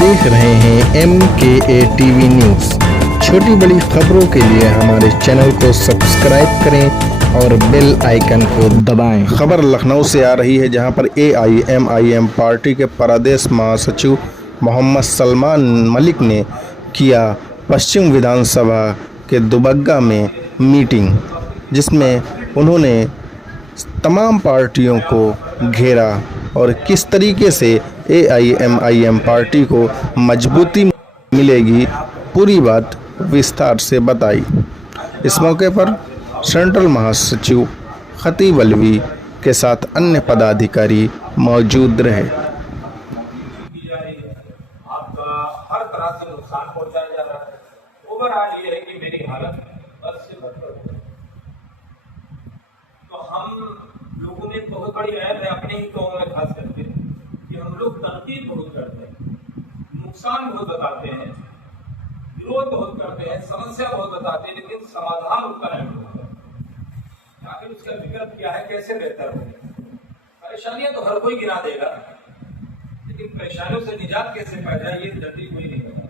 देख रहे हैं MKA टीवी न्यूज़। छोटी बड़ी खबरों के लिए हमारे चैनल को सब्सक्राइब करें और बेल आइकन को दबाएं। खबर लखनऊ से आ रही है, जहां पर AIMIM पार्टी के प्रदेश महासचिव मोहम्मद सलमान मलिक ने किया पश्चिम विधानसभा के दुबग्गा में मीटिंग, जिसमें उन्होंने तमाम पार्टियों को घेरा और किस तरीके से AIMIM पार्टी को मजबूती मिलेगी, पूरी बात विस्तार से बताई। इस मौके पर सेंट्रल महासचिव खतीब अलवी के साथ अन्य पदाधिकारी मौजूद रहे। आपका हर तरह से नुकसान पहुंचाया जा रहा है। ओवरऑल ये है कि मेरी हालत बद से बदतर हो गई। तो हम लोगों ने बहुत बड़ी ऐप है अपने ही कौम में खास करके कि हम लोग तनकीद बहुत करते हैं, नुकसान बहुत बताते हैं, विरोध बहुत करते हैं, समस्या बहुत बताते हैं, लेकिन समाधान उसका नहीं होता। आखिर उसका विकल्प क्या है, कैसे बेहतर हो? परेशानियां तो हर कोई गिना देगा, लेकिन परेशानियों से निजात कैसे पाया जाए ये जल्दी कोई नहीं बता।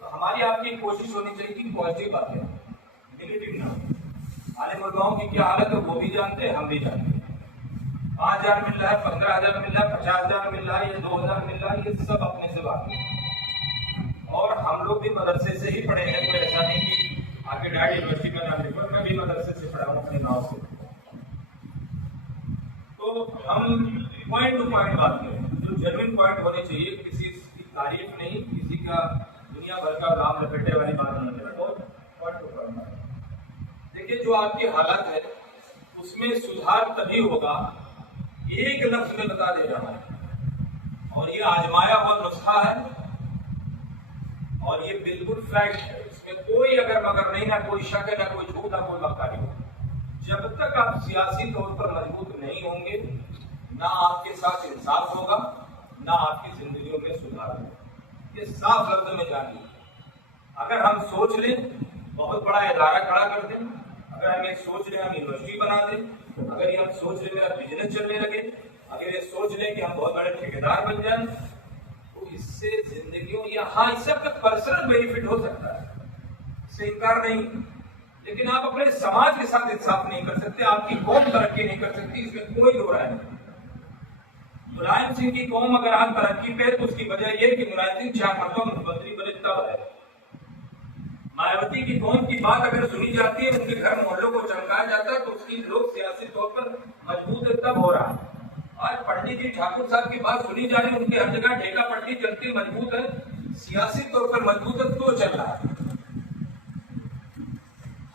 तो हमारी आपकी कोशिश होनी चाहिए कि पॉजिटिव बातें, नेगेटिव ना। आने मुल्कों की क्या हालत है वो भी जानते हैं, हम भी जानते हैं। 5,000 मिल रहा है, 15,000 मिल रहा है, 50,000 मिल रहा है, ये 2,000 मिल रहा है, ये सब अपने से बात है। और हम लोग भी मदरसे से ही पढ़े हैं, कोई ऐसा नहीं कि आगे डायरेक्ट यूनिवर्सिटी में ना लिखो। मैं भी मदरसे से पढ़ा हूँ अपने गाँव से। तो हम पॉइंट टू पॉइंट बात करें, जो जेन्युइन पॉइंट होने चाहिए, किसी की तारीफ नहीं, किसी का दुनिया भर का नाम लपेटे वाली बात नहीं है, और पॉइंट टू पॉइंट। देखिए, जो आपकी हालत है उसमें सुधार तभी होगा, एक लफ्ज में बता दे रहा है, और ये आजमाया हुआ नुस्खा है और ये बिल्कुल फैक्ट है। इसमें कोई अगर मगर नहीं, ना कोई शक है, ना कोई झूठ, ना कोई मक्कारी हो। जब तक आप सियासी तौर पर मजबूत नहीं होंगे, ना आपके साथ इंसाफ होगा, ना आपकी जिंदगियों में सुधार होगा। ये साफ लफ्ज में जानिए। अगर हम सोच लें बहुत बड़ा इदारा खड़ा कर दें, अगर हम ये सोच लें हम यूनिवर्सिटी बना दें, अगर ये हम सोच लें मेरा बिजनेस चलने लगे, अगर ये सोच लें कि हम बहुत बड़े ठेकेदार बन जाएं, तो इससे जिंदगियों या हाँ इससे आपका पर्सनल बेनिफिट हो सकता है, इससे इनकार नहीं। लेकिन आप अपने समाज के साथ इंसाफ नहीं कर सकते, आपकी कौम तरक्की नहीं कर सकती, इसमें कोई दो राय नहीं। मुलायम सिंह की कौम अगर आज तरक्की पे, तो उसकी वजह यह कि मुलायम सिंह 4 मरतबा मुख्यमंत्री बने तब है। मायावती की कौम की बात अगर सुनी जाती है, उनके घर मोहल्लों को चमकाया जाता है, तो उसकी लोग सियासी तौर पर मजबूत है, तब हो रहा है। आज पंडित जी ठाकुर साहब की बात सुनी जा रही है, उनकी हर जगह ठेका पट्टी चलती, मजबूत है, सियासी तौर पर मजबूत है, तो चल रहा है।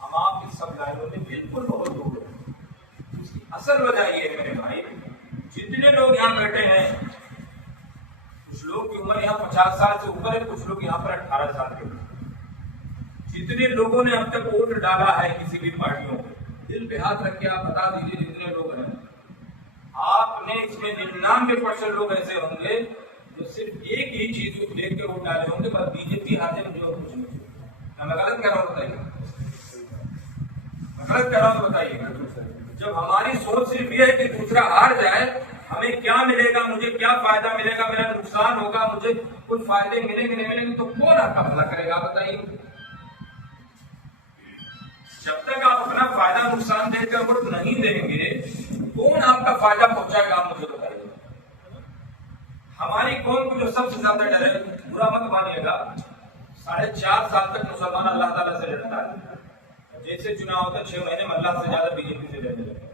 हम आपकी सब लाइनों में बिल्कुल बहुत दूर है। उसकी असल वजह यह है मेरे भाई, जितने लोग यहाँ बैठे हैं, कुछ लोग की उम्र यहाँ 50 साल से ऊपर है, कुछ लोग यहाँ पर 18 साल के। जितने लोगों ने अब तक वोट डाला है किसी भी पार्टियों को, दिल पे हाथ रख के आप बता दीजिए जितने लोग हैं। आपने इसमें 99% लोग ऐसे होंगे जो सिर्फ एक ही चीज को देख के वोट डाले होंगे, बस बीजेपी हारे, मुझे कुछ नहीं। मैं गलत कह रहा हूँ बताइए, मैं गलत कह रहा हूँ बताइएगा। जब हमारी सोच सिर्फ ये है कि दूसरा हार जाए, हमें क्या मिलेगा, मुझे क्या फायदा मिलेगा, मेरा नुकसान होगा, मुझे कुछ फायदे मिलेंगे नहीं मिलेंगे, तो कौन आपका भला करेगा बताइए। जब तक आप अपना फायदा नुकसान देकर वोट नहीं देंगे, कौन आपका फायदा पहुंचाएगा, आप मुझे बताइए। हमारी कौम को जो सबसे ज्यादा डर है, बुरा मत मानिएगा, 4.5 साल तक मुसलमान अल्लाह ताला से लड़ता है। जैसे चुनाव होता है 6 महीने में अल्लाह से ज्यादा बीजेपी से लड़ने लगता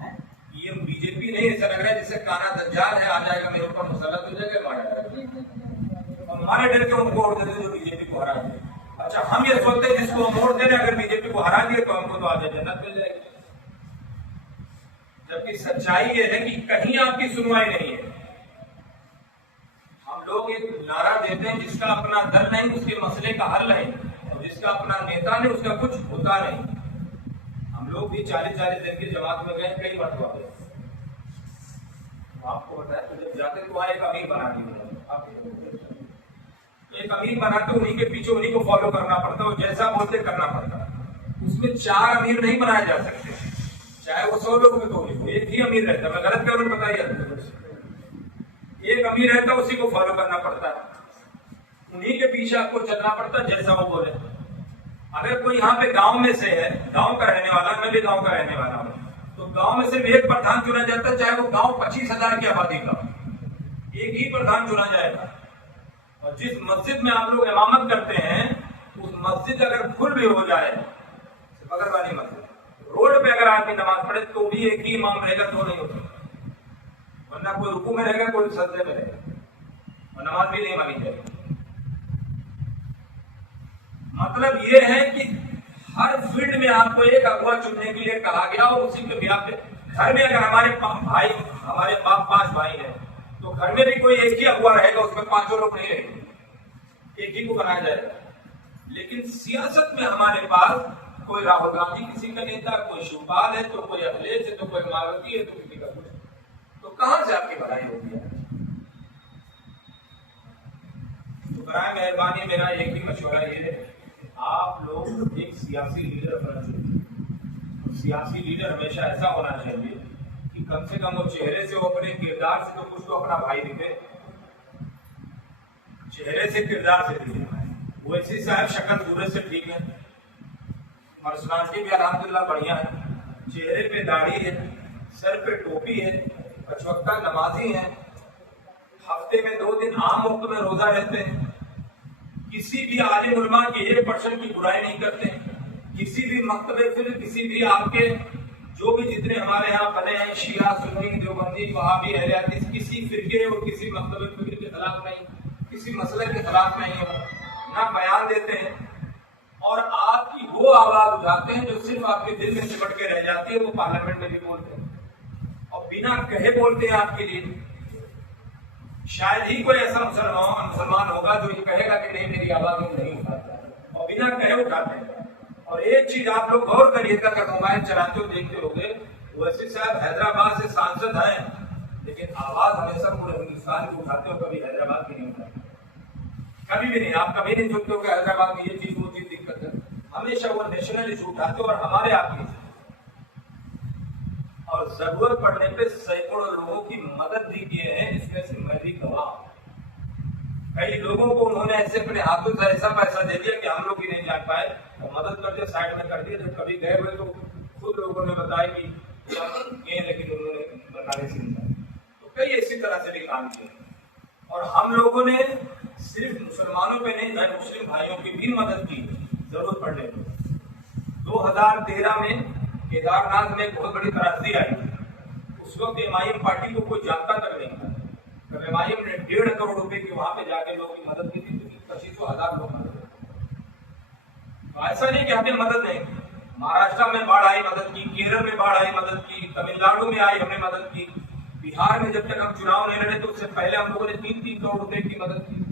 है। ये बीजेपी नहीं, ऐसा लग रहा है जैसे काना दज्जाल है, आ जाएगा मेरे ऊपर मुसल्लत हो जाएगा, मार जाएगा। हमारे डर के उनको वोट देते जो बीजेपी को हरा दे। अच्छा, हम ये सोचते हैं जिसको हम वोट दे रहे, अगर बीजेपी को हरा दिए तो हमको तो आज जन्नत मिल जाएगी। जबकि सच्चाई ये है कि कहीं आपकी सुनवाई नहीं है। हम लोग एक नारा देते हैं, जिसका अपना दल नहीं, उसके मसले का हल नहीं, और जिसका अपना नेता नहीं, उसका कुछ होता नहीं। हम लोग भी 40-40 दिन की जमात में गए, कई मरतबा गए। आपको बताया, तो जब जाते तो एक अमीर बना दिया, एक अमीर बनाते उन्हीं के पीछे उन्हीं को फॉलो करना पड़ता है, और जैसा बोलते करना पड़ता है। उसमें 4 अमीर नहीं बनाए जा सकते, चाहे वो 100 लोग में तो एक ही अमीर रहता है। मैं गलत कह रहा हूं बताइए। एक अमीर रहता है उसी को फॉलो करना पड़ता है, उन्हीं के पीछे आपको चलना पड़ता है जैसा वो बोले। अगर कोई यहाँ पे गांव में से है, गांव का रहने वाला, मैं भी गांव का रहने वाला हूँ, तो गांव में सिर्फ एक प्रधान चुना जाता है, चाहे वो गांव 25,000 की आबादी का, एक ही प्रधान चुना जाएगा। और जिस मस्जिद में आप लोग इमामत करते हैं उस मस्जिद अगर फुल भी हो जाए, बगरवानी मस्जिद, रोड पे अगर आदमी नमाज पढ़े तो भी एक ही इमाम रहेगा, तो नहीं होता, वरना कोई रुकू में रहेगा, कोई सजदे में रहेगा और नमाज भी नहीं मानी जाएगी। मतलब ये है कि हर फील्ड में आपको एक अगुवा चुनने के लिए कहा गया और उसी के ब्याह पे घर में अगर हमारे भाई, हमारे बाप 5 भाई हैं तो घर में भी कोई एक ही अगुवा रहेगा, उसमें 5 लोग नहीं रहेंगे, एक ही को बनाया जाएगा। लेकिन सियासत में हमारे पास कोई राहुल गांधी किसी का नेता, कोई शिवपाल है तो कोई अखिलेश है तो कोई मायावती है तो किसी का कुछ, तो कहां से आपकी भलाई होगी है? तो बराए मेहरबानी मेरा एक ही मशवरा ये है, आप लोग एक सियासी लीडर बनना चाहिए। सियासी लीडर हमेशा ऐसा होना चाहिए कि कम से कम वो चेहरे से, वो अपने किरदार से तो कुछ तो अपना भाई दिखे, चेहरे से किरदार से दिखे। वैसी साहब शक्ल दूर से ठीक है, पर्सनालिटी भी अल्हम्दुलिल्लाह बढ़िया है, चेहरे पे दाढ़ी है, सर पे टोपी है, अचवक्ता नमाजी है, हफ्ते में 2 दिन आम वक्त में रोजा रहते हैं, किसी भी आलिम उलमा की 1% की बुराई नहीं करते हैं, किसी भी मकतबे फिर किसी भी आपके जो भी जितने हमारे यहाँ बने हैं, शिया, सुन्नी, देवबंदी, वहाबी, अहले हदीस, किसी फिरके और किसी मकतबे फिक्र के खिलाफ नहीं, किसी मसले के खिलाफ नहीं हो, ना बयान देते हैं और आपकी वो आवाज उठाते हैं जो सिर्फ आपके दिल में सिमट के रह जाती है, वो पार्लियामेंट में भी बोलते हैं और बिना कहे बोलते हैं आपके लिए। शायद ही कोई ऐसा मुसलमान होगा जो ये कहेगा कि नहीं मेरी आवाज नहीं उठाता, और बिना कहे उठाते हैं। और एक चीज आप लोग गौर करिएगा, अगर मोबाइल चलाते हो देखते होंगे, वैसे साहब हैदराबाद से सांसद हैं लेकिन आवाज हमेशा पूरे हिंदुस्तान की उठाते हो, कभी हैदराबाद की नहीं उठाते, कभी भी नहीं। आप कभी नहीं सोचते हो कि हैदराबाद में ये चीज वो चीज दिक्कत है, हमेशा वो नेशनल इशू उठाते हो और हमारे आपकी, और जरूरत पड़ने पे सैकड़ों लोगों की मदद भी किए हैं, इसमें से मैं भी गवाह। कई लोगों को उन्होंने ऐसे अपने हाथों से ऐसा पैसा दे दिया कि हम लोग भी नहीं जान पाए और मदद करके साइड में कर दिया। जब कभी गए हुए तो खुद लोगों ने बताया कि गए लेकिन उन्होंने बताने से नहीं। तो कई इसी तरह से भी काम किए और हम लोगों ने सिर्फ मुसलमानों पे नहीं, गैर मुस्लिम भाइयों की भी मदद की जरूरत पड़ने पर। 2013 में केदारनाथ में एक बहुत बड़ी त्रासदी आई, उस वक्त एमआईएम पार्टी को कोई जानता तक नहीं था, तब एमआईएम ने 1.5 करोड़ रुपए की वहां पे जाके लोगों की मदद की थी, 25,000 लोग मदद। तो ऐसा नहीं कि हमने मदद नहीं, महाराष्ट्र में बाढ़ आई मदद की, केरल में बाढ़ आई मदद की, तमिलनाडु में आई हमने मदद की, बिहार में जब तक हम चुनाव नहीं लड़े तो उससे पहले हम लोगों ने 3-3 करोड़ रुपए की मदद की।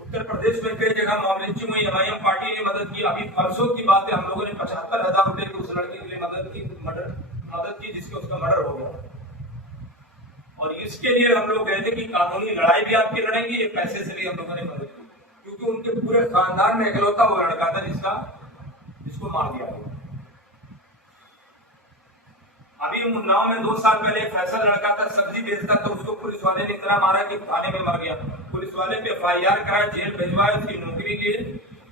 उत्तर प्रदेश में कई जगह मोर्चे में एमआईएम पार्टी ने मदद की। अभी परसों की बात है, हम लोगों ने 75,000 रुपए की उस लड़के के लिए मदद की जिसके उसका मर्डर हो गया। और इसके लिए हम लोग कहते कि कानूनी लड़ाई भी आपकी लड़ेंगे, ये पैसे से भी हम लोगों ने मदद की, क्योंकि उनके पूरे खानदान में इकलौता वो लड़का था जिसको मार दिया। अभी उन्नाव में 2 साल पहले एक फैसल लड़का था, सब्जी बेचता था, उसको पुलिस वाले ने इतना मारा कि थाने में मर गया। पुलिस वाले पे FIR कराया, जेल भिजवाया, उसकी नौकरी लिए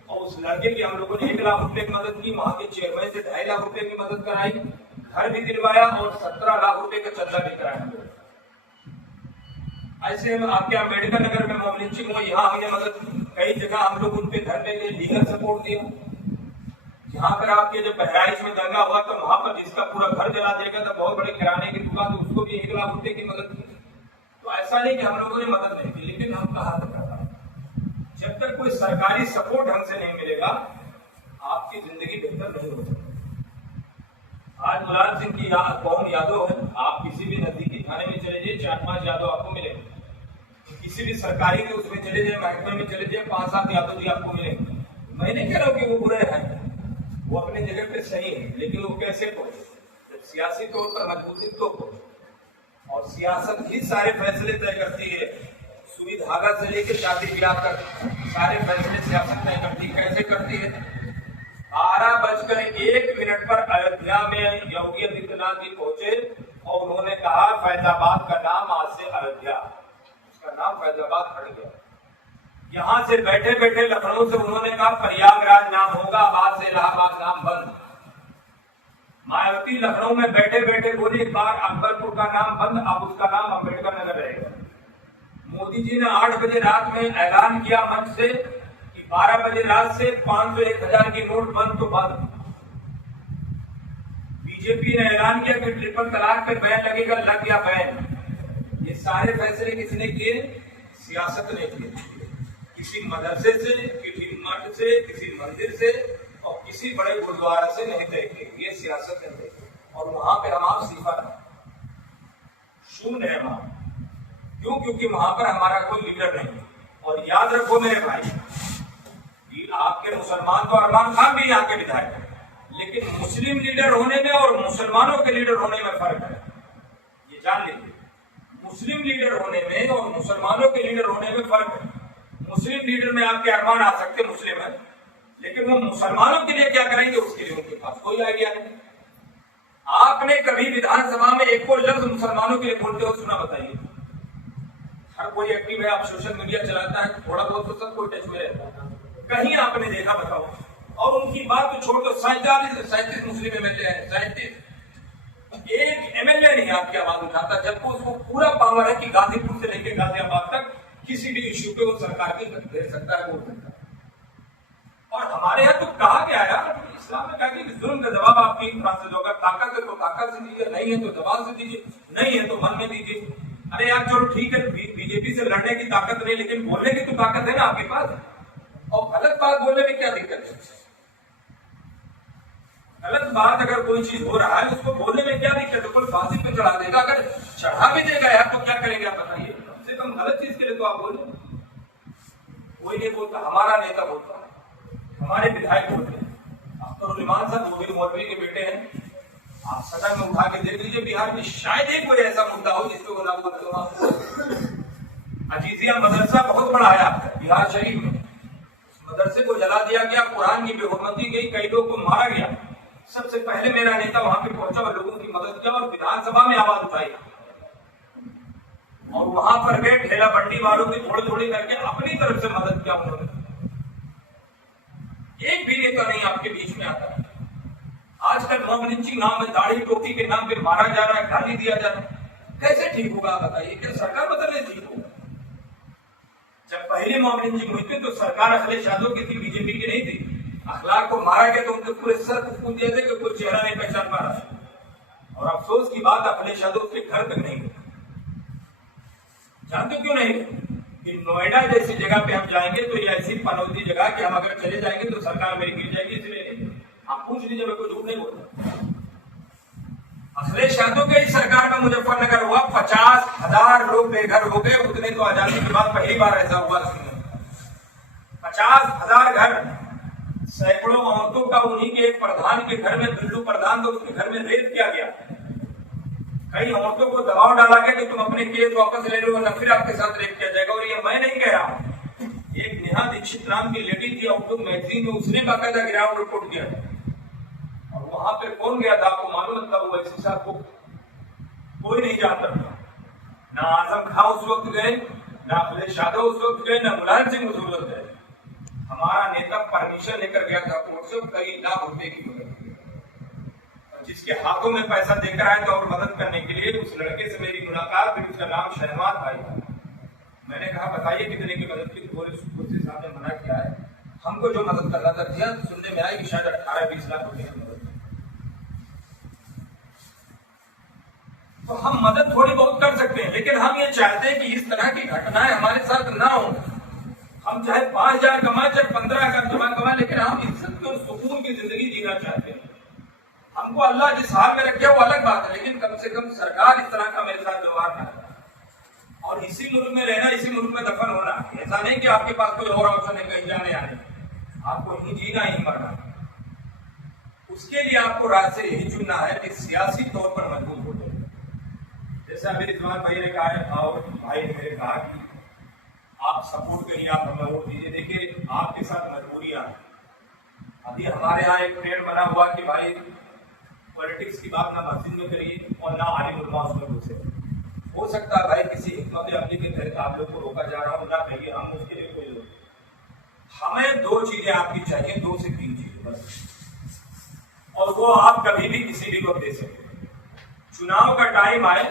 और उस लड़के की हम लोगों ने 1 लाख रुपए की मदद की। वहां के चेयरमैन से 2.5 लाख रुपए की मदद कराई, घर भी दिलवाया और 17 लाख रुपए का चंदा भी कराया। ऐसे हम आपके अम्बेडकर नगर में मोमिन हुआ, यहाँ हमने मदद, कई जगह हम लोग उनके घर में लीगल सपोर्ट दिया। यहाँ पर आपके जब बहराइच में दंगा हुआ तो वहां पर जिसका पूरा घर जला देगा था, बहुत बड़े किराने की दुकान, तो उसको भी 1 लाख रुपए की मदद की। तो ऐसा नहीं कि हम लोगों ने मदद नहीं की, लेकिन हम कहा था जब तक कोई सरकारी सपोर्ट हमसे नहीं मिलेगा आपकी जिंदगी बेहतर नहीं हो सकती। आज मुलायम सिंह की कौन यादव है, आप किसी भी नजदीकी थाने में चले जाइए, 4-5 यादव आपको मिलेंगे। किसी भी सरकारी के उसमें चले जाए, महकमे में चले जाए, 5-7 यादव जी आपको मिलेंगे। मैं नहीं कह रहा हूँ कि वो बुरे हैं, वो अपने जगह पे सही है, लेकिन वो कैसे पहुंचे? जब सियासी तौर पर मजबूती तो पहुंचे। और सियासत ही सारे फैसले तय करती है, सुई धागा से लेकर शादी ब्याह तक सारे फैसले सियासत तय करती है। कैसे करती है? 12:01 पर अयोध्या में योगी आदित्यनाथ जी पहुंचे और उन्होंने कहा फैजाबाद का नाम आज से अयोध्या, उसका नाम फैजाबाद हट गया। यहां से बैठे बैठे लखनऊ से उन्होंने कहा प्रयागराज नाम होगा, आज से इलाहाबाद नाम बंद। मायावती लखनऊ में बैठे बैठे बोली एक बार अकबरपुर का नाम बंद, अब उसका नाम अम्बेडकर नगर रहेगा। मोदी जी ने 8 बजे रात में ऐलान किया मंच से कि 12 बजे रात से 500 1000 की नोट बंद तो बंद। बीजेपी ने ऐलान किया कि ट्रिपल तलाक पे बैन लगेगा, लग गया बैन। ये सारे फैसले किसने किए? सियासत ने किए। किसी मदरसे से, किसी मठ से, किसी मंदिर से और किसी बड़े गुरुद्वारा से नहीं तय किए, ये सियासत ने तय किए। और वहां पे हम आप सिफर शून्य है वहां। क्यों? क्योंकि वहां पर हमारा कोई लीडर नहीं है। और याद रखो मेरे भाई कि आपके मुसलमान तो अरमान खान भी यहाँ के विधायक है, लेकिन मुस्लिम लीडर होने में और मुसलमानों के लीडर होने में फर्क है, ये जान लीजिए। मुस्लिम लीडर होने में और मुसलमानों के लीडर होने में फर्क है। मुस्लिम लीडर में आपके अरमान आ सकते मुस्लिम है, लेकिन वो मुसलमानों के लिए क्या करेंगे उसके लिए उनके पास कोई आइडिया नहीं। आपने कभी विधानसभा में एक को लफ्ज मुसलमानों के लिए बोलते हुए सुना? बताइए। हर कोई एक्टिव है, आप सोशल मीडिया चलाता है, थोड़ा बहुत तो सबको टच में रहता है, कहीं आपने देखा? बताओ। और उनकी बात तो छोड़ दो, 37 मुस्लिम एमएलए हैं, 37, एक एमएलए नहीं आपकी आवाज उठाता, जबकि उसको पूरा पावर है कि गाजीपुर से लेकर गाजियाबाद तक किसी भी इश्यू पे वो सरकार की दे सकता है, बोल सकता है। और हमारे यहाँ तो कहा गया है, इस्लाम में कहा कि जुल्म का जवाब आप 3 से दोगे। ताकत है तो ताकत से दीजिए, नहीं है तो दबाव से दीजिए, नहीं है तो मन में दीजिए। अरे यार चलो ठीक है, बीजेपी से लड़ने की ताकत नहीं, लेकिन बोलने की तो ताकत है ना आपके पास। और गलत बात बोलने में क्या दिक्कत है? गलत बात अगर कोई चीज हो रहा है उसको बोलने में क्या दिक्कत है? कोई फांसी पे चढ़ा देगा, अगर चढ़ा भी देगा यार तो क्या करेंगे आप बताइए? कम से कम गलत चीज के लिए तो आप बोले। कोई नहीं बोलता, हमारा नेता बोलता है, हमारे विधायक बोलते हैं। अख्तरुल साहब वो भी मौलवी के बेटे हैं, आप सदन में उठा के देख लीजिए, बिहार में शायद ही कोई ऐसा मुद्दा हो जिसको बोला अजीजिया मदरसा बहुत बड़ा है आपका बिहार शरीफ में, मदरसे को जला दिया गया, कुरान की बेहुरमती गई, कई लोग को मारा गया। सबसे पहले मेरा नेता वहां पे पहुंचा और लोगों की मदद किया और विधानसभा में आवाज उठाई। और वहां पर गए ठेला बंडी वालों की थोड़ी थोड़ी करके अपनी तरफ से मदद किया उन्होंने। एक भी नेता नहीं आपके बीच में आता है। आजकल मॉब लिंचिंग नाम है, दाढ़ी टोपी के नाम पे मारा जा रहा है, गाली दिया जा रहा है, कैसे ठीक होगा बताइए? क्या सरकार बदलने ठीक होगा? जब पहले मॉब लिंचिंग हुई थी तो सरकार अखिलेश यादव की थी, बीजेपी की नहीं थी। अखलाक को मारा गया तो उनके पूरे सर को कूद दिए थे कि कोई चेहरा नहीं पहचान पा रहा। और अफसोस की बात अखिलेश यादव के घर तक नहीं गया। जानते क्यों नहीं? कि नोएडा जैसी जगह पे हम जाएंगे तो ये ऐसी पनौती जगह कि हम अगर चले जाएंगे तो सरकार मेरी गिर जाएगी, इसलिए आप पूछ लीजिए, मैं कोई झूठ नहीं बोलता। अखिलेश यादव के सरकार में मुजफ्फरनगर हुआ, 50,000 लोग बेघर हो गए। उतने तो आजादी के बाद पहली बार ऐसा हुआ। 50,000 घर, सैकड़ों औरतों का उन्हीं के एक प्रधान के घर में, बिल्लू प्रधान तो उसके घर में रेप किया गया। कई औरतों को दबाव डाला गया कि तुम अपने केस वापस ले लो वरना फिर आपके साथ रेप किया जाएगा। और ये मैं नहीं कह रहा, एक नेहा दीक्षित नाम की लेडी थी आउटलुक मैगजीन में, उसने बाकायदा ग्राउंड रिपोर्ट किया। और वहां पे कौन गया था आपको मालूम था? वो वैसी साहब को कोई नहीं जानता था। ना आजम खां उस वक्त गए, ना अखिलेश यादव उस वक्त गए, ना मुलायम सिंह उस वक्त गए। हमारा नेता परमिशन लेकर गया था कोर्ट से, कई लाख रुपए की मदद। जिसके हाथों में पैसा देकर आए थे और मदद करने के लिए, उस लड़के से मेरी मुलाकात हुई, उसका नाम शहनवाज भाई था। मैंने कहा बताइए कितने की मदद की? कुर्सी साहब ने मना किया है, हमको जो मदद करना था दिया। सुनने में आया कि शायद 18-20 लाख रुपए की मदद। तो हम मदद थोड़ी बहुत कर सकते हैं, लेकिन हम ये चाहते हैं कि इस तरह की घटनाएं हमारे साथ ना हो। हम चाहे 5,000 कमाए, चाहे 15,000 कमाए, लेकिन हम इज्जत और सुकून की जिंदगी जीना चाहते हैं। हमको अल्लाह जिस हाल में रखे वो अलग बात है, लेकिन कम से कम सरकार इस तरह का मेरे साथ व्यवहार ना करे। और इसी मुल्क में रहना, इसी मुल्क में दफन होना, ऐसा नहीं कि आपके पास कोई और ऑप्शन है कहीं जाने आने, आपको यही जीना ही मरना। उसके लिए आपको रास्ते यही चुनना है कि सियासी तौर पर मजबूत हो जाए। जैसे अभी रिजवान भाई ने कहा है और भाई ने मेरे कहा कि आप सपोर्ट करिए, आप हमें वोट दीजिए। देखिए आपके साथ मजबूरियां, अभी हमारे यहाँ एक ट्रेंड बना हुआ कि भाई पॉलिटिक्स की बात ना मस्जिद में करिए और ना आलिम उलमा उसमें घुसे। हो सकता है भाई किसी हिकमत अमली के तहत आप लोग को रोका जा रहा हूँ, ना कहिए, हम उसके लिए कोई लोग। हमें दो चीजें आपकी चाहिए, 2 से 3 चीजें बस, और वो आप कभी भी किसी भी को दे सकते। चुनाव का टाइम आए,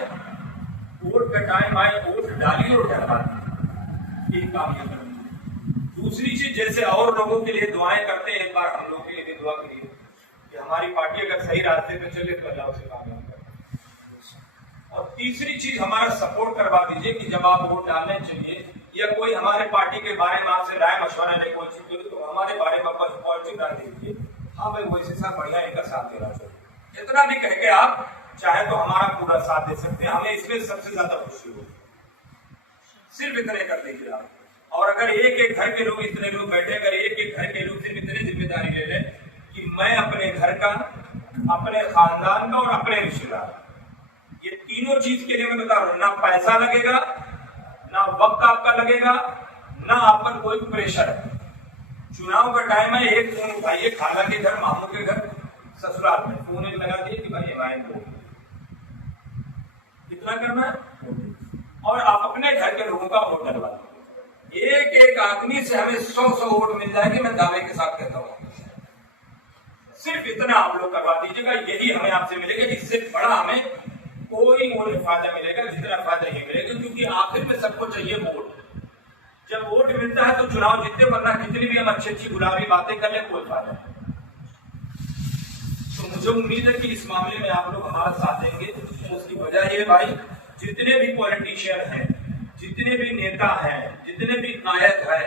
वोट का टाइम आए, वोट डालिए और डरवा दिए, एक काम ये करिए। दूसरी चीज, जैसे और लोगों के लिए दुआएं करते हैं, एक बार हम लोग के लिए भी दुआ करिए कि हमारी पार्टी अगर सही रास्ते पे चले तो अल्लाह उसे कामयाब करे। और तीसरी चीज, हमारा सपोर्ट करवा दीजिए कि जब आप वोट डालने चाहिए या कोई हमारे पार्टी के बारे में आपसे राय मशवरा ले कोई चीज, तो हमारे बारे में पॉजिटिव राय दीजिए। हाँ भाई वैसे साथ बढ़िया इनका साथ देना चाहिए। इतना भी कह के आप चाहे तो हमारा पूरा साथ दे सकते हैं, हमें इसमें सबसे ज्यादा खुशी होगी। सिर्फ इतने कर दीजिए आप। और अगर एक एक घर के लोग, इतने लोग बैठे, अगर एक एक घर के लोग सिर्फ इतनी जिम्मेदारी ले लें कि मैं अपने घर का, अपने खानदान का और अपने रिश्तेदार, ये तीनों चीज के लिए मैं बता रहा हूं, ना पैसा लगेगा, ना वक्त आपका लगेगा, ना आप पर कोई प्रेशर है। चुनाव का टाइम है, एक फोन उठाइए, खाला के घर, मामू के घर, ससुराल में फोन लगा दिए कि भाई हमारे को कितना करना है, और आप अपने घर के लोगों का वोट डलवा दीजिए। एक एक आदमी से हमें 100 वोट मिल जाएंगे, मैं दावे के साथ कहता हूँ। सिर्फ इतना आप लोग करवा दीजिएगा, यही हमें आपसे मिलेगा। इससे बड़ा हमें कोई वो फायदा मिलेगा, जितना फायदा ये मिलेगा, क्योंकि आखिर में सबको चाहिए वोट। जब वोट मिलता है तो चुनाव जीतते, वरना कितनी भी हम अच्छी अच्छी गुलाबी बातें कर ले कोई फायदा नहीं। तो मुझे उम्मीद है कि इस मामले में आप लोग हमारा साथ देंगे। उसकी वजह ये भाई, जितने भी पॉलिटिशियन हैं, जितने भी नेता हैं, जितने भी नायक हैं,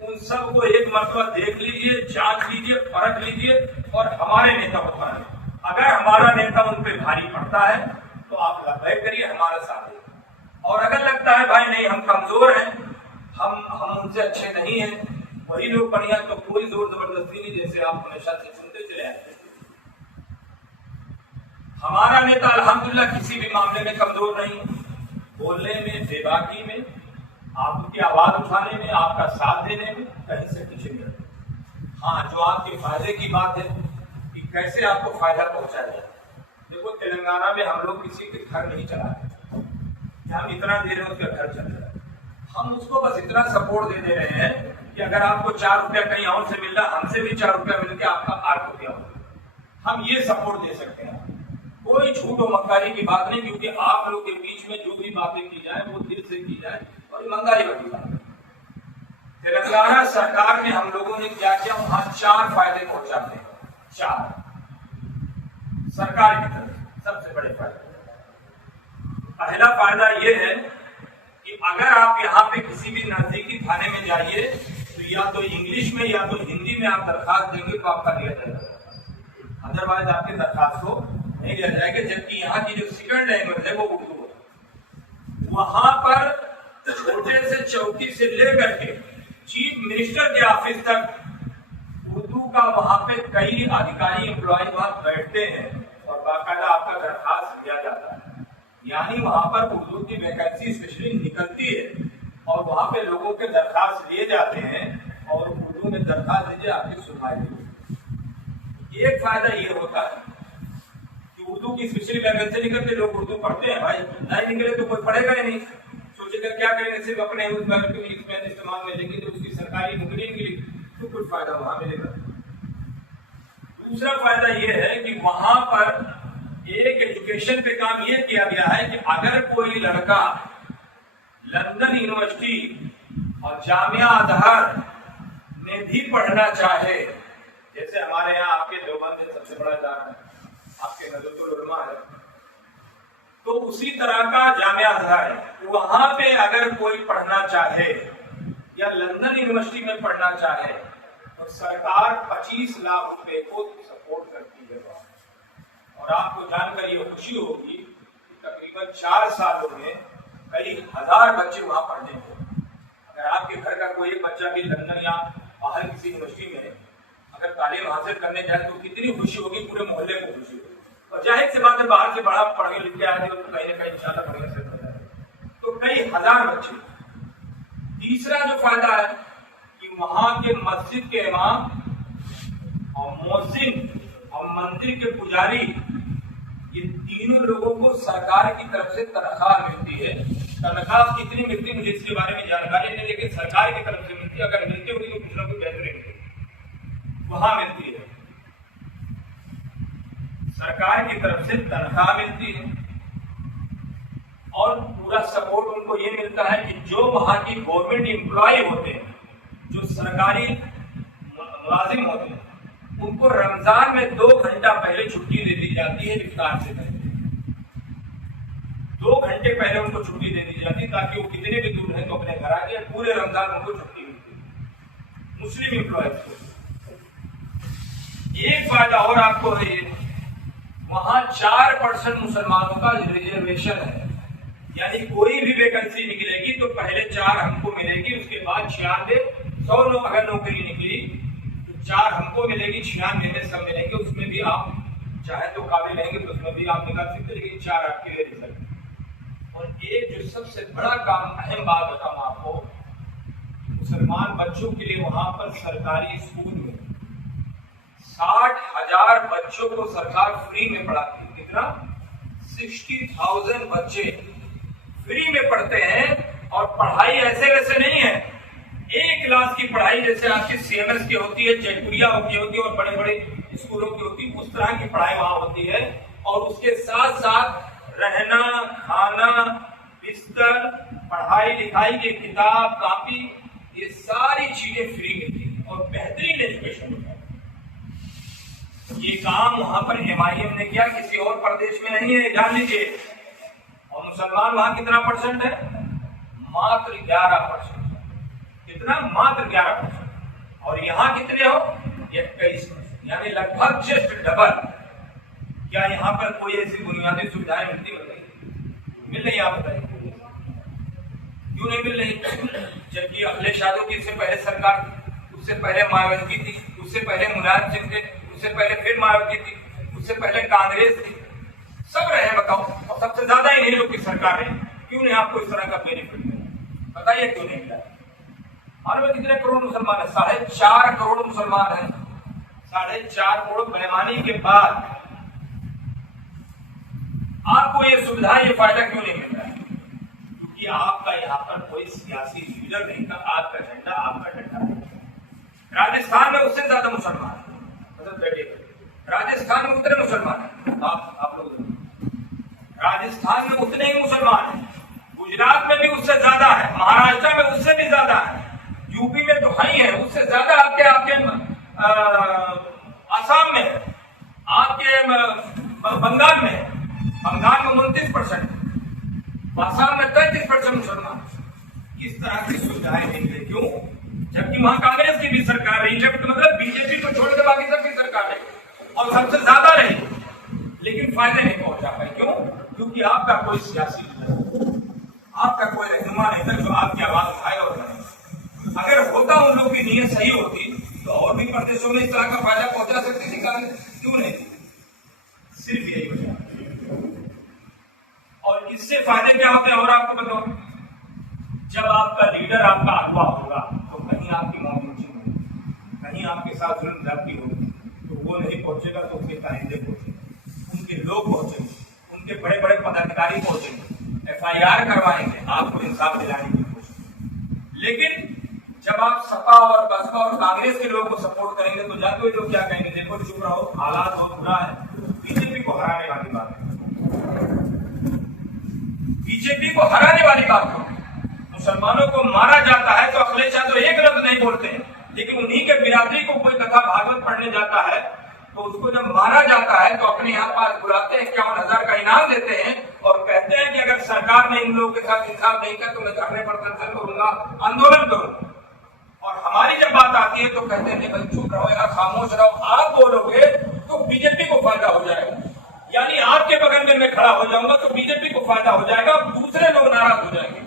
उन सबको एक मरतबा देख लीजिए, जांच लीजिए, परख लीजिए और हमारे नेता को परखिए। अगर हमारा नेता उन पर भारी पड़ता है तो आप लबैक करिए, हमारा साथ दें। और अगर लगता है भाई नहीं हम कमजोर हैं, हम उनसे अच्छे नहीं हैं, वही लोग बढ़िया, तो कोई जोर जबरदस्ती नहीं, जैसे आप हमेशा से सुनते चले आते हैं। हमारा नेता अल्हम्दुलिल्लाह किसी भी मामले में कमजोर नहीं, बोलने में, बेबाकी में, आपकी आवाज उठाने में, आपका साथ देने में कहीं से पीछे नहीं रहते। हाँ, जो आपके फायदे की बात है कि कैसे आपको फायदा पहुंचाए। देखो तेलंगाना में हम लोग किसी के घर नहीं चलाते, हम इतना दे रहे हैं उसका घर चल रहा है। हम उसको बस इतना सपोर्ट दे रहे हैं कि अगर आपको 4 रुपया कहीं और से मिल रहा, हमसे भी 4 रुपया मिल के आपका 8 रुपया हो, हम ये सपोर्ट दे सकते हैं। कोई झूठ और मक्कारी की बात नहीं, क्योंकि आप लोग के बीच में जो भी बातें की जाए वो दिल से की जाए और ईमानदारी वाली बात। तेलंगाना सरकार में हम लोगों ने क्या किया, वहां 4 फायदे पहुंचाते हैं। 4 सरकार की तरफ सबसे बड़े फायदे। पहला फायदा यह है कि अगर आप यहाँ पे किसी भी नजदीकी थाने में जाइए तो या तो इंग्लिश में या तो हिंदी में आप दरखास्त देंगे तो आपका लिया जाएगा, अदरवाइज आपके दरखास्त को नहीं लिया जाएगा। जबकि यहाँ की जो सेकंड लैंग्वेज है वो उर्दू है। वहां पर छोटे से चौकी से लेकर के चीफ मिनिस्टर के ऑफिस तक उर्दू का वहां पे कई अधिकारी एम्प्लॉय वहां बैठते हैं और बाकायदा आपका दरखास्त लिया जाता है। यानी वहां पर उर्दू की वैकेंसी स्पेशली निकलती है और वहां पे लोगों के दरखास्त लिए जाते हैं और उर्दू में दरखास्त दीजिए, आपकी सुनवाई होगी। एक फायदा ये होता है कि उर्दू की स्पेशली वैकेंसी निकलती, लोग उर्दू पढ़ते हैं, भाई नहीं निकले तो कोई पढ़ेगा ही नहीं, सोचेगा क्या करेंगे, सिर्फ अपने इस्तेमाल में लेंगे तो उसकी सरकारी नौकरी मिली तो कुछ फायदा वहां मिलेगा। दूसरा फायदा यह है कि वहां पर एक एजुकेशन पे काम यह किया गया है कि अगर कोई लड़का लंदन यूनिवर्सिटी और जामिया अजहर में भी पढ़ना चाहे, जैसे हमारे यहाँ आपके देवबंद सबसे बड़ा इदारा है, आपके नज़रुल उलमा है, तो उसी तरह का जामिया अजहर है, वहां पे अगर कोई पढ़ना चाहे या लंदन यूनिवर्सिटी में पढ़ना चाहे तो सरकार 25 लाख रुपए को सपोर्ट करती है। और आपको जानकर ये खुशी होगी कि तकरीबन 4 सालों में कई हजार बच्चे वहां पढ़ने हैं। अगर आपके घर का कोई एक बच्चा भी लंदन या बाहर किसी यूनिवर्सिटी में अगर तालीम हासिल करने जाए तो कितनी खुशी होगी, पूरे मोहल्ले को खुशी होगी। और जाहिर सी बात है बाहर से बड़ा पढ़ लिख के आए तो कहीं ना कहीं इंशाल्लाह बढ़िया से हो जाए, तो कई हजार बच्चे। तीसरा जो फायदा है कि वहां के मस्जिद के इमाम और मुअज्जिन और मंदिर के पुजारी, ये तीनों लोगों को सरकार की तरफ से तनख्वाह मिलती है। तनख्वाह कितनी मिलती है मुझे इसके बारे में जानकारी नहीं, लेकिन सरकार की तरफ से मिलती है। अगर मिलती होगी तो कुछ ना कुछ बेहतरीन मिलती, वहां मिलती है। सरकार की तरफ से तनख्वाह मिलती है और पूरा सपोर्ट उनको ये मिलता है कि जो वहां की गवर्नमेंट एम्प्लॉय होते हैं, जो सरकारी मुलाजिम होते हैं, उनको रमजान में 2 घंटा पहले छुट्टी दे दी जाती है। इफ्तार से पहले 2 घंटे पहले उनको छुट्टी दे दी जाती है, ताकि वो कितने भी दूर है तो अपने घर आ जाए। पूरे रमजान उनको छुट्टी मिलती है मुस्लिम एम्प्लॉयज को। एक फायदा और आपको है, ये वहां 4% मुसलमानों का रिजर्वेशन है, यानी कोई भी वैकेंसी निकलेगी तो पहले 4 हमको मिलेगी, उसके बाद 96, 100 अगर नौकरी निकली तो 4 हमको मिलेगी, 96 में सब मिलेंगे। उसमें भी आप चाहे तो काबिल रहेंगे तो उसमें भी आप निकाल सकते, लेकिन 4 आपके लिए रिजर्व। और एक जो सबसे बड़ा काम, अहम बात बताऊं आपको, मुसलमान बच्चों के लिए वहां पर सरकारी स्कूल में 60,000 बच्चों को सरकार फ्री में पढ़ाती है। कितना? 60,000 बच्चे फ्री में पढ़ते हैं। और पढ़ाई ऐसे वैसे नहीं है, एक क्लास की पढ़ाई जैसे आपकी CMS की होती है, जयपुरिया की होती है और बड़े बड़े स्कूलों की होती है, उस तरह की पढ़ाई वहां होती है। और उसके साथ साथ रहना, खाना, बिस्तर, पढ़ाई लिखाई की किताब, कॉपी, ये सारी चीजें फ्री मिलती है और बेहतरीन एजुकेशन होता है। ये काम वहां पर MIM ने किया, किसी और प्रदेश में नहीं है, जान लीजिए। और मुसलमान वहां कितना % है? मात्र 11%। कितना? मात्र 11%। और यहाँ कितने हो? 21%, यानी लगभग जस्ट डबल। क्या यहाँ पर कोई ऐसी बुनियादी सुविधाएं मिलती मिल रही? आप बताइए क्यों नहीं मिल रही? जबकि अखिलेश यादव की इससे पहले सरकार, उससे पहले मायावती थी, उससे पहले मुलायम सिंह थे, उससे पहले फिर मायावती थी, उससे पहले कांग्रेस थी, सब रहे। बताओ, और सबसे ज्यादा इन्हीं लोग की सरकार है। क्यों नहीं आपको इस तरह का बेनिफिट मिला? बताइए क्यों नहीं मिला? मालूम है कितने करोड़ मुसलमान है? 4.5 करोड़ मुसलमान है। 4.5 करोड़ बेईमानी के बाद आपको ये सुविधा, ये फायदा क्यों नहीं मिल रहा है? क्योंकि आपका यहाँ पर कोई सियासी लीडर नहीं था। आपका झंडा, आपका झंडा है। राजस्थान में उससे ज्यादा मुसलमान है, मतलब राजस्थान में उतने मुसलमान है। आप लोग राजस्थान में उतने ही मुसलमान है, गुजरात में भी उससे ज्यादा है, महाराष्ट्र में उससे भी ज्यादा है, यूपी में तो है ही है, उससे ज्यादा आपके आसाम में, आपके बंगाल में 29%, आसाम में 33% मुसलमान। इस तरह की सुविधाएं नहीं मिले। क्यों? जबकि वहां कांग्रेस की भी सरकार रही, मतलब बीजेपी को छोड़ के बाकी सबकी सरकार रही और सबसे ज्यादा रही, लेकिन फायदे नहीं पहुंचा पाए। क्यों? क्योंकि आपका कोई सियासी लीडर, आपका कोई रहनुमा नहीं था जो आपकी आवाज उठाए और नहीं। अगर होता, उन लोगों की नीयत सही होती तो और भी प्रदेशों में इस तरह का फायदा पहुंचा सकती थी कांग्रेस। क्यों नहीं? सिर्फ यही वजह। और इससे फायदे क्या होते हैं और आपको बताओ, जब आपका लीडर, आपका अगवा होगा तो कहीं आपकी मौत ऊंची होगी, कहीं आपके साथ जुल्म ज्यादती होगी, तो वो नहीं पहुंचेगा तो उसके कारिंदे पहुंचेंगे, उनके लोग पहुंचेंगे, उनके बड़े बड़े पदाधिकारी पहुंचेंगे, FIR करवाएंगे, आपको इंसाफ दिलाने की कोशिश। लेकिन जब आप सपा और बसपा और कांग्रेस के लोगों को सपोर्ट करेंगे तो जानते हो लोग क्या कहेंगे? देखो चुप रहो, हालात बहुत बुरा है। बीजेपी को हराने वाली बात है, बीजेपी को हराने वाली बात हो। मुसलमानों को मारा जाता है तो अखिलेश यादव एक लफ्ज नहीं बोलते हैं, लेकिन उन्हीं के बिरादरी को कोई कथा भागवत पढ़ने जाता है तो उसको जब मारा जाता है तो अपने यहाँ पास बुलाते हैं, 51,000 का इनाम देते हैं और कहते हैं कि अगर सरकार ने इन लोगों के साथ इंसाफ नहीं किया तो मैं धरने प्रदर्शन करूंगा, आंदोलन करूंगा। और हमारी जब बात आती है तो कहते हैं भाई चुप रहो यार, खामोश रहो। आप बोलोगे तो बीजेपी को फायदा हो जाएगा, यानी आपके बगल में मैं खड़ा हो जाऊंगा तो बीजेपी को फायदा हो जाएगा, दूसरे लोग नाराज हो जाएंगे।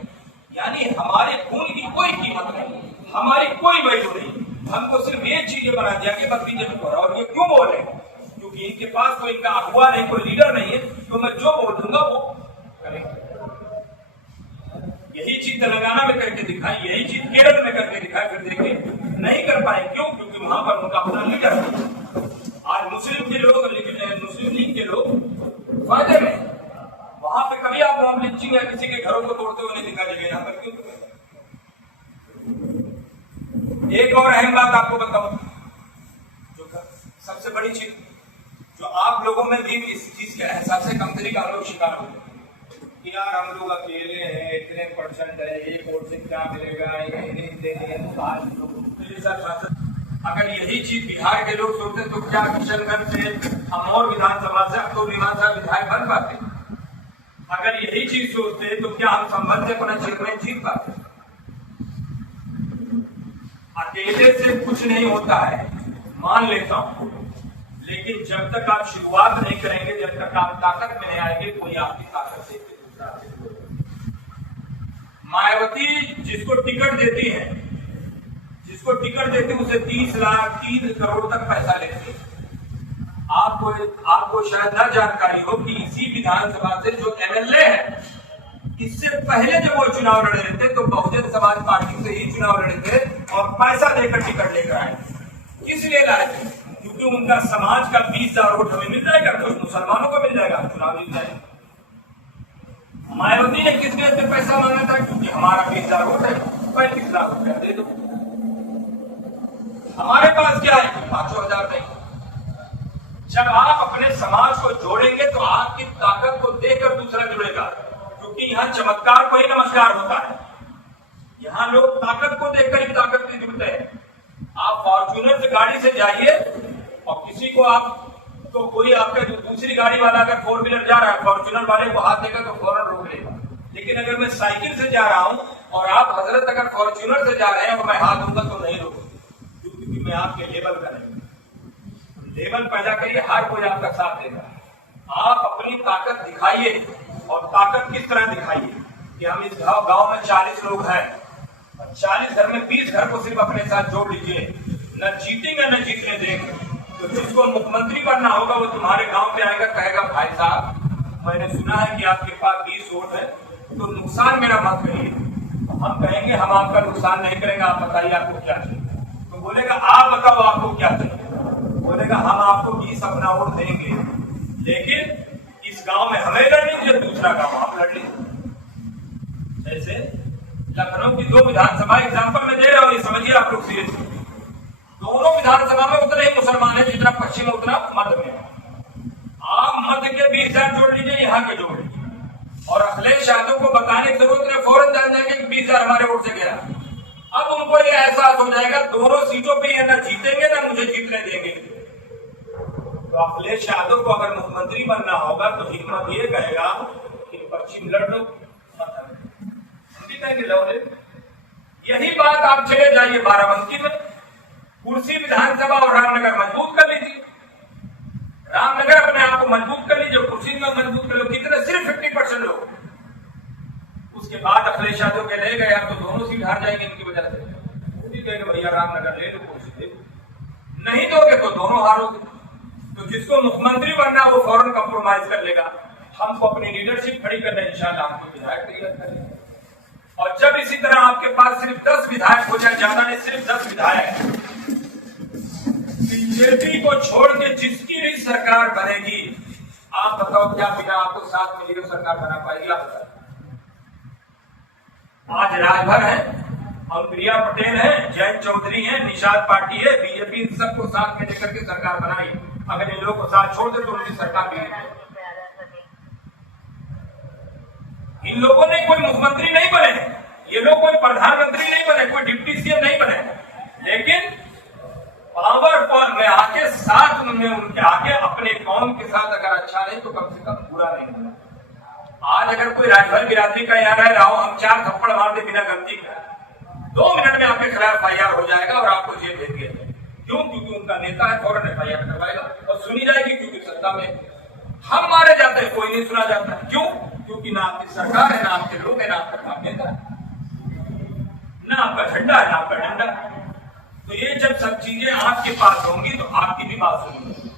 यानी हमारे खून की कोई कीमत नहीं, हमारी कोई वैल्यू नहीं। हमको सिर्फ ये चीजें बना दिया कि बस बीजेपी को। और ये क्यों बोल रहे हैं? क्योंकि इनके पास कोई इनका अगुवा नहीं, कोई लीडर नहीं है, तो मैं जो बोल दूंगा वो करेंगे। यही चीज तेलंगाना में करके दिखाई, यही चीज केरल में करके दिखाई, फिर देखिए नहीं कर पाए। क्यों? क्योंकि वहां पर उनका अपना लीडर है। आज मुस्लिम लीग के लोग फायदे में मार्चिंग या किसी के घरों को तोड़ते हुए नहीं दिखा जाएगा यहाँ पर। क्यों? एक और अहम बात आपको बताऊं, जो सबसे बड़ी चीज जो आप लोगों में भी इस चीज के एहसास से कमजोरी का हम लोग शिकार हो कि यार हम लोग अकेले हैं, इतने % है, एक वोट से क्या मिलेगा, ये नहीं देंगे। अगर यही चीज बिहार के लोग सोचते तो क्या किशनगंज से अमौर विधानसभा से अब तो विधानसभा विधायक बन पाते? अगर यही चीज सोचते तो क्या हम संबंध से अपना चेयरमैन जीत पाते? अकेले से कुछ नहीं होता है, मान लेता हूं, लेकिन जब तक आप शुरुआत नहीं करेंगे, जब तक आप ताकत में नहीं आएंगे, कोई आपकी ताकत से मायावती जिसको टिकट देती है, उसे 30 लाख 3 करोड़ तक पैसा लेती है। आपको शायद न जानकारी हो कि इसी विधानसभा से जो MLA है, इससे पहले जब वो चुनाव लड़ रहे थे तो बहुजन समाज पार्टी से ही चुनाव लड़े थे और पैसा देकर टिकट लेकर आए। किस लिए लाए थे? क्योंकि उनका समाज का 20,000 वोट हमें मिल जाएगा, कुछ मुसलमानों को मिल जाएगा, चुनाव जीत जाएगा। मायावती ने किस लिए पैसा मांगा था? क्योंकि हमारा 20,000 वोट है, 35 लाख रुपया दे दो। हमारे पास क्या है? 5,000 नहीं। जब आप अपने समाज को जोड़ेंगे तो आपकी ताकत को देखकर दूसरा जुड़ेगा, क्योंकि यहाँ चमत्कार को ही नमस्कार होता है। यहाँ लोग ताकत को देखकर ही ताकत से जुड़ते हैं। आप फॉर्च्यूनर से गाड़ी से जाइए और किसी को आप तो कोई आपका दूसरी गाड़ी वाला अगर 4 व्हीलर जा रहा है, फॉर्च्यूनर वाले को हाथ देगा तो फौरन रोक लेगा। लेकिन अगर मैं साइकिल से जा रहा हूं और आप हजरत अगर फॉर्च्यूनर से जा रहे हैं और मैं हाथ दूंगा तो नहीं रोकूंगा, क्योंकि मैं आपके लेवल का नहीं। लेवल पैदा करिए, हर कोई आपका साथ देगा। आप अपनी ताकत दिखाइए, और ताकत किस तरह दिखाइए कि हम इस गांव में 40 लोग हैं, 40 घर में 20 घर को सिर्फ अपने साथ जोड़ लीजिए, न जीतेंगे न जीतने देंगे। तो जिसको मुख्यमंत्री बनना होगा वो तुम्हारे गांव पे आएगा, कहेगा भाई साहब मैंने सुना है कि आपके पास 20 वोट है, तो नुकसान मेरा मत करिए। हम कहेंगे हम आपका नुकसान नहीं करेंगे, आप बताइए आपको क्या चाहिए। तो बोलेगा आप बताओ आपको क्या चाहिए। बोलेगा हम आपको 20 अपना वोट देंगे, लेकिन इस गांव में हमें लड़ लीजिए, दूसरा गांव आप लड़ लीजिए। जैसे लखनऊ की 2 विधानसभा एग्जाम्पल में दे रहे हो, ये समझिए आप लोग सीरियस। दोनों विधानसभा में उतने ही मुसलमान है, जितना पश्चिम में उतना मध्य में। आप मध्य के 20,000 जोड़ लीजिए, यहाँ के जोड़ लीजिए, और अखिलेश यादव को बताने की जरूरत नहीं, फौरन जान जाएंगे कि 20,000 हमारे वोट से गया। अब उनको ये एहसास हो जाएगा दोनों सीटों पे ये न जीतेंगे न मुझे जीतने देंगे। तो अखिलेश यादव को अगर मुख्यमंत्री बनना होगा तो हिम्मत ये कहेगा कि पश्चिम लड़ लो, हम भी कहेंगे लो। यही बात आप चले जाइए बाराबंकी में, कुर्सी विधानसभा और रामनगर मजबूत कर लीजिए। रामनगर अपने आप को मजबूत कर लीजिए, कुर्सी में मजबूत कर लो। कितने? सिर्फ 50% लोग। उसके बाद अखिलेश यादव के ले गए तो दोनों सीट हार जाएंगे इनकी वजह से। वो भी कहेंगे भैया रामनगर ले लो, कुर्सी दे। नहीं दोगे तो दोनों हारोगे। तो जिसको मुख्यमंत्री बनना वो फौरन कंप्रोमाइज कर लेगा, हमको अपनी लीडरशिप खड़ी करना, इंशाल्लाह हमको विधायक तैयार करेंगे। और जब इसी तरह आपके पास सिर्फ 10 विधायक हो जाए, ज्यादा नहीं, सिर्फ 10 विधायक, बीजेपी को छोड़ के जिसकी भी सरकार बनेगी, आप बताओ क्या बिना आपको साथ मिलेकर सरकार बना पाएगी? आप बताओ। आज राजभर है, और प्रिया पटेल है, जयंत चौधरी है, निषाद पार्टी है, बीजेपी इन सबको साथ में लेकर के सरकार बनाई। अगर इन लोगों को साथ छोड़ दे तो उनकी सरकार भी नहीं। इन लोगों ने कोई मुख्यमंत्री नहीं बने, ये लोग कोई प्रधानमंत्री नहीं बने, कोई डिप्टी सीएम नहीं बने, लेकिन पावर पर में आके साथ में उनके आके अपने कौम के साथ अगर अच्छा नहीं तो कम से कम बुरा नहीं होगा। आज अगर कोई राजभर बिरादरी का यहाँ रह रहा हो, हम 4 थप्पड़ मार दे बिना गलती का, 2 मिनट में आपके खिलाफ FIR हो जाएगा और आपको जेल भेज दिया जाएगा। क्यों? क्योंकि उनका नेता है, फौरन FIR करवाएगा और सुनी जाएगी, क्योंकि सत्ता में हम मारे जाते हैं, कोई नहीं सुना जाता। क्यों? क्योंकि ना आपकी सरकार है, ना आपके लोग है, ना आपका नेता है, ना आपका झंडा है, ना आपका डंडा है। तो ये जब सब चीजें आपके पास होंगी तो आपकी भी बात सुनेंगे।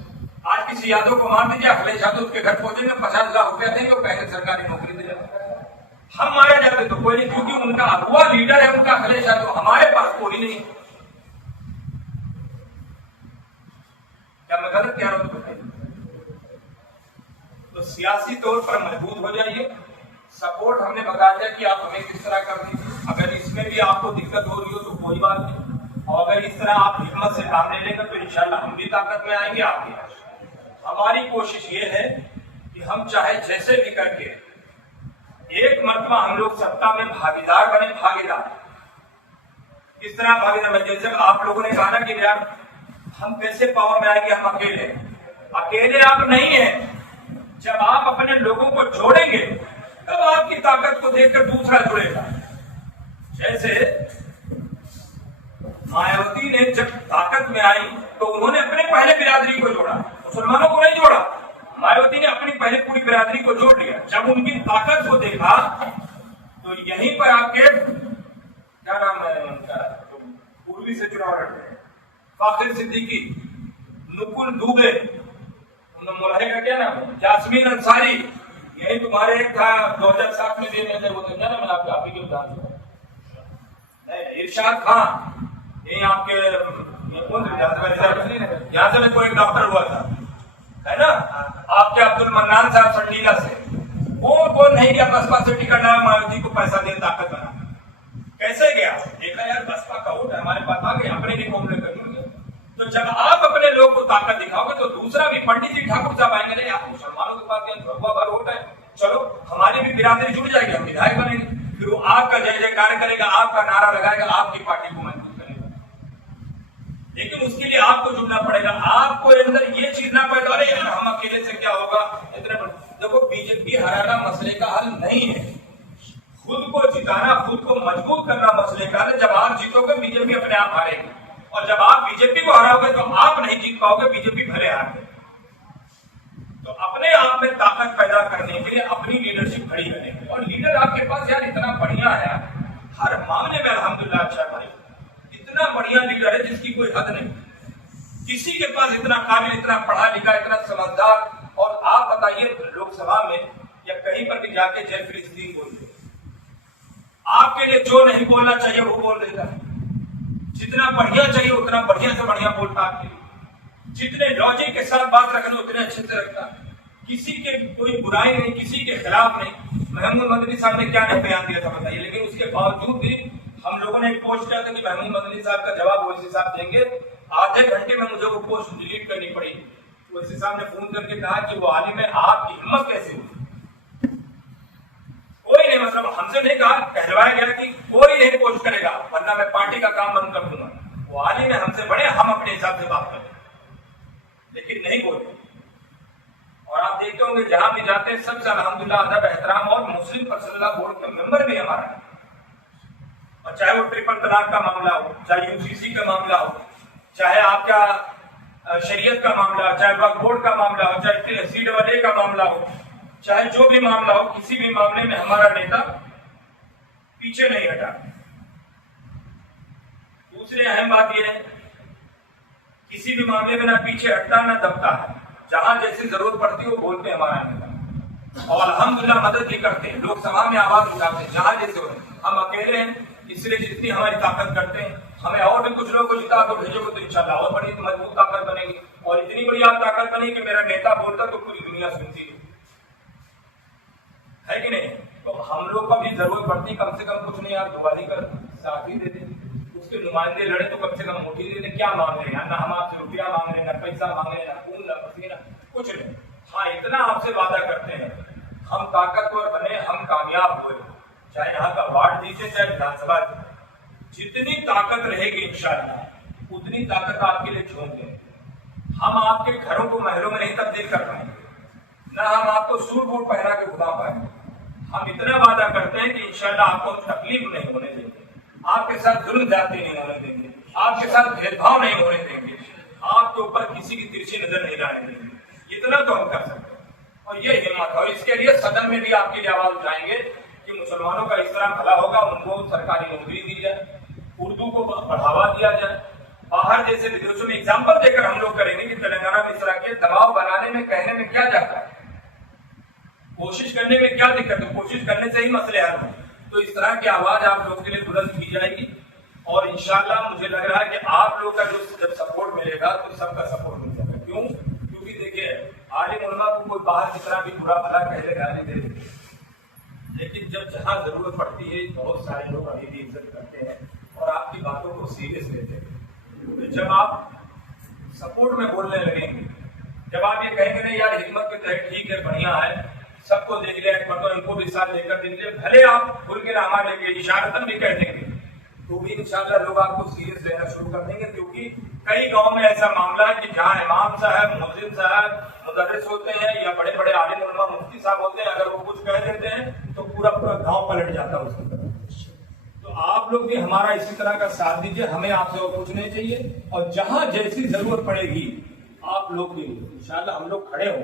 आज किसी यादव को मान दीजिए, अखिलेश यादव उसके घर पहुंचेंगे, 50 लाख रुपया देंगे, वो पहले सरकारी नौकरी दे जाए। हम मारे जाते तो कोई नहीं, क्योंकि उनका अगुआ लीडर है उनका अखिलेश यादव, हमारे पास कोई नहीं। क्या मैं गलत कह रहा हूं? तो सियासी तौर पर मजबूत हो जाइए, सपोर्ट हमने बता दिया कि आप हमें किस तरह कर दीजिए। अगर इसमें भी आपको दिक्कत हो रही हो तो कोई बात नहीं, और अगर इस तरह आप हिम्मत से काम ले लेंगे तो इंशाल्लाह हम भी ताकत में आएंगे आपके। हमारी कोशिश ये है कि हम चाहे जैसे भी करके एक मरतबा हम लोग सत्ता में भागीदार बने। भागीदार किस तरह भागीदार बने? जैसे आप लोगों ने कहा ना कि यार हम कैसे पावर में आएंगे, हम अकेले। अकेले आप नहीं है। जब आप अपने लोगों को जोड़ेंगे तब आपकी ताकत को देखकर दूसरा जुड़ेगा। जैसे मायावती ने जब ताकत में आई तो उन्होंने अपने पहले बिरादरी को जोड़ा, मुसलमानों को नहीं जोड़ा। मायावती ने अपनी पहले पूरी बिरादरी को जोड़ लिया। जब उनकी ताकत को देखा तो यहीं पर आपके क्या नाम है उनका, पूर्वी से चुनाव लड़ रहे फाखिर सिद्दीकी, नुकुल दुबे, मुलाहे का क्या नाम है, जासमीन अंसारी, यही तुम्हारे एक था 2007 में भी मैं वो तो ना मैं आपके आप ही के उदाहरण, इरशाद खान, ये आपके यहाँ से कोई एक डॉक्टर हुआ था है ना, आपके अब्दुल मन्नान साहब संडीला से, वो नहीं गया बसपा से टिकट लाया, मायावती को पैसा दे ताकत बना। कैसे गया? देखा यार बसपा का वोट हमारे पास आ गया, अपने लिए कॉम्प्लेट करेंगे। तो जब आप अपने लोग को ताकत दिखाओगे तो दूसरा भी, पंडित जी ठाकुर साहब आएंगे, नहीं आप मुसलमानों के पास भगवा भर वोट है, चलो हमारी भी बिरादरी जुड़ जाएगी, हम विधायक बनेंगे। फिर वो आपका जय जयकार करेगा, आपका नारा लगाएगा, आपकी पार्टी को मजबूत करेगा। लेकिन उसके लिए आपको जुड़ना पड़ेगा। आपको अंदर ये चीज ना पैदा, अरे यार हम अकेले से क्या होगा इतने। देखो बीजेपी हराना मसले का हल नहीं है, खुद को जिताना, खुद को मजबूत करना मसले का है। जब आप जीतोगे बीजेपी अपने आप हारेगी, और जब आप बीजेपी को हराओगे तो आप नहीं जीत पाओगे, बीजेपी भले हार। तो अपने आप में ताकत पैदा करने के लिए अपनी लीडरशिप खड़ी करेंगे। और लीडर आपके पास यार इतना बढ़िया है, हर मामले में अल्हम्दुलिल्लाह अच्छा भाई, इतना बढ़िया लीडर है जिसकी कोई हद नहीं। किसी के पास इतना काबिल, इतना पढ़ा लिखा, इतना समझदार। और आप बताइए लोकसभा में या कहीं पर भी जाके जय फिलिस्तीन बोलते, आपके लिए जो नहीं बोलना चाहिए वो बोल देता है, जितना बढ़िया चाहिए उतना बढ़िया से बढ़िया बोलता आपके लिए, जितने लॉजिक के साथ बात रखना उतने अच्छे से रखता, किसी के कोई बुराई नहीं, किसी के खिलाफ नहीं। महमूद मदनी साहब ने क्या नहीं बयान दिया था बताइए, लेकिन उसके बावजूद भी हम लोगों ने एक पोस्ट किया था कि महमूद मदनी साहब का जवाब ओवैसी साहब देंगे। आधे घंटे में मुझे वो पोस्ट डिलीट करनी पड़ी। ओवैसी साहब ने फोन करके कहा कि वो आलिम है, आपकी हिम्मत कैसे हुई? कोई नहीं, मतलब हमसे नहीं कहा, कहलवाया गया कि कोई नहीं पोस्ट करेगा वरना मैं पार्टी का काम बंद कर दूंगा। वो आलिम है, हमसे बड़े, हम अपने हिसाब से बात करें, लेकिन नहीं बोले। और आप देखते होंगे जहां भी जाते हैं सबसे अल्हम्दुलिल्लाह अदब एहतराम, और मुस्लिम पर्सनल बोर्ड के मेंबर भी हमारा है। और चाहे वो ट्रिपल तलाक का मामला हो, चाहे यूसीसी का मामला हो, चाहे आपका शरीयत का मामला हो, चाहे वक्फ बोर्ड का मामला हो, चाहे CAA का मामला हो, चाहे जो भी मामला हो, किसी भी मामले में हमारा नेता पीछे नहीं हटा। दूसरी अहम बात यह है, किसी भी मामले में ना पीछे हटता ना दबता है, जहां जैसी जरूरत पड़ती है वो बोलते हैं हमारा नेता, और अल्हम्दुलिल्लाह मदद भी करते हैं, लोकसभा में आवाज उठाते हैं जहां जैसे हो। हम अकेले हैं, इसलिए जितनी हमारी ताकत करते हैं, हमें और भी कुछ लोगों को जिता तो भेजोगे तो इंशाल्लाह और बड़ी मजबूत ताकत बनेगी। और इतनी बड़ी आप ताकत बनेगी कि मेरा नेता बोलता तो पूरी दुनिया सुनती है कि नहीं? तो हम लोग को भी जरूरत पड़ती, कम से कम कुछ नहीं यार दुआरी कर साथी दे दे, उसके नुमाइंदे लड़े तो कम से कम मोटी दे दे। क्या मांग रहे हैं? ना हम आपसे रुपया मांग रहे हैं, ना पैसा मांग रहे हैं, ना खून ना पसीना, कुछ नहीं। हाँ इतना आपसे वादा करते हैं, हम ताकतवर बने, हम कामयाब हुए, चाहे यहाँ का वार्ड जीते चाहे विधानसभा जीते, जितनी ताकत रहेगी इंशाअल्लाह उतनी ताकत आपके लिए छोड़ेंगे। हम आपके घरों को महलों में नहीं तब्दील कर पाएंगे, ना हम आपको सूट बूट पहना के घुमा पाएंगे। हम इतना वादा करते हैं कि इंशाअल्लाह आपको तकलीफ नहीं होने देंगे, आपके साथ जुल्म जाती नहीं होने देंगे, आपके साथ भेदभाव नहीं होने देंगे, आपके ऊपर किसी की तिरछी नजर नहीं डालने देंगे। इतना तो हम कर सकते हैं और ये हिम्मत है। और इसके लिए सदन में भी आपके लिए आवाज उठाएंगे कि मुसलमानों का इस तरह भला होगा, उनको सरकारी नौकरी दी जाए, उर्दू को बढ़ावा दिया जाए। बाहर जैसे विदेशों में एग्जाम्पल देकर हम लोग करेंगे कि तेलंगाना में इस तरह के दबाव बनाने में, कहने में क्या जाता है, कोशिश करने में क्या दिक्कत है, कोशिश करने से ही मसले हल हो। तो इस तरह की आवाज आप लोगों के लिए बुलंद की जाएगी और इंशाल्लाह मुझे लग रहा है कि आप लोग का जो जब सपोर्ट मिलेगा तो सबका सपोर्ट मिल जाएगा। क्यों? क्योंकि देखिए आलिम उलमा को कोई बाहर की तरह भी बुरा भला कहले गाली दे, लेकिन जब जहाँ जरूरत पड़ती है बहुत सारे लोग अभी भी इज्जत करते हैं और आपकी बातों को सीरियस लेते हैं। तो जब आप सपोर्ट में बोलने लगेंगे, जब आप ये कहेंगे नहीं यार हिम्मत के तहत ठीक है, बढ़िया है, सबको देख लिया, एक मतलब इनको भी साथ लेकर देख लिया, भले आप खुल के नामा लेंगे, इशारतन भी कह देंगे, तो भी इंशाल्लाह लोग आपको सीरियस लेना शुरू कर देंगे। क्योंकि कई गांव में ऐसा मामला है कि जहाँ इमाम साहब, मुअज्जिन साहब, मुदर्रिस होते हैं या बड़े बड़े आलिम उलमा मुफ्ती साहब होते हैं, अगर वो कुछ कह देते हैं तो पूरा पूरा गांव पलट जाता है उसकी तरफ। तो आप लोग भी हमारा इसी तरह का साथ दीजिए, हमें आपसे और कुछ नहीं चाहिए, और जहां जैसी जरूरत पड़ेगी आप लोग भी इंशाल्लाह हम लोग खड़े हों।